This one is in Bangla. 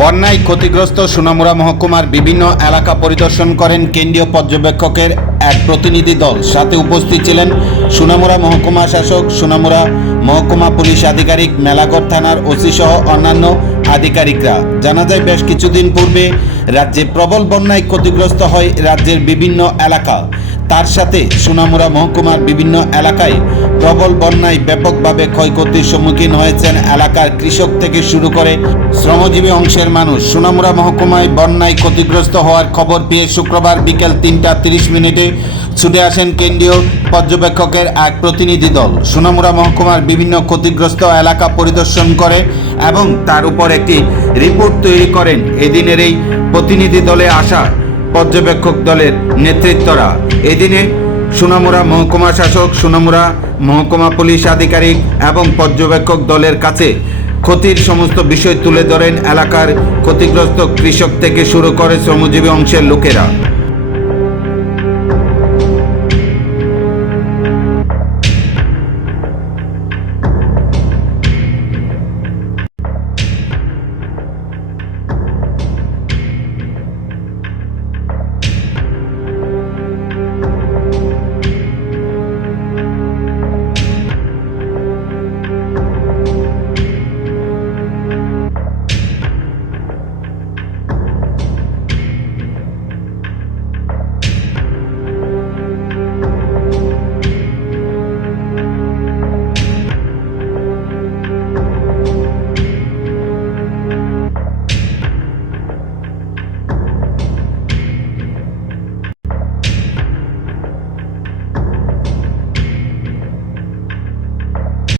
বন্যায় ক্ষতিগ্রস্ত সোনামুড়া মহকুমার বিভিন্ন এলাকা পরিদর্শন করেন কেন্দ্রীয় পর্যবেক্ষকের এক প্রতিনিধি দল। সাথে উপস্থিত ছিলেন সোনামুড়া মহকুমা শাসক সোনামুড়া মহকুমা পুলিশ আধিকারিক মেলাগড় থানার ওসি সহ অন্যান্য আধিকারিকরা। জানা যায়, বেশ কিছুদিন পূর্বে রাজ্যে প্রবল বন্যায় ক্ষতিগ্রস্ত হয় রাজ্যের বিভিন্ন এলাকা। তার সাথে সোনামুড়া মহকুমার বিভিন্ন এলাকায় প্রবল বন্যায় ব্যাপকভাবে ক্ষয়ক্ষতির সম্মুখীন হয়েছেন এলাকার কৃষক থেকে শুরু করে শ্রমজীবী অংশের মানুষ। সোনামুড়া মহকুমায় বন্যায় ক্ষতিগ্রস্ত হওয়ার খবর পেয়ে শুক্রবার বিকেল তিনটা তিরিশ মিনিটে ছুটে আসেন কেন্দ্রীয় পর্যবেক্ষকের এক প্রতিনিধি দল। সোনামুড়া মহকুমার বিভিন্ন ক্ষতিগ্রস্ত এলাকা পরিদর্শন করে এবং তার উপর একটি রিপোর্ট তৈরি করেন। এদিনের এই প্রতিনিধি দলে আসা পর্যবেক্ষক দলের নেতৃত্বরা। এদিনে সুনামুরা মহকুমা শাসক, সুনামুরা মহকুমা পুলিশ আধিকারিক এবং পর্যবেক্ষক দলের কাছে ক্ষতির সমস্ত বিষয় তুলে ধরেন এলাকার ক্ষতিগ্রস্ত কৃষক থেকে শুরু করে শ্রমজীবী অংশের লোকেরা।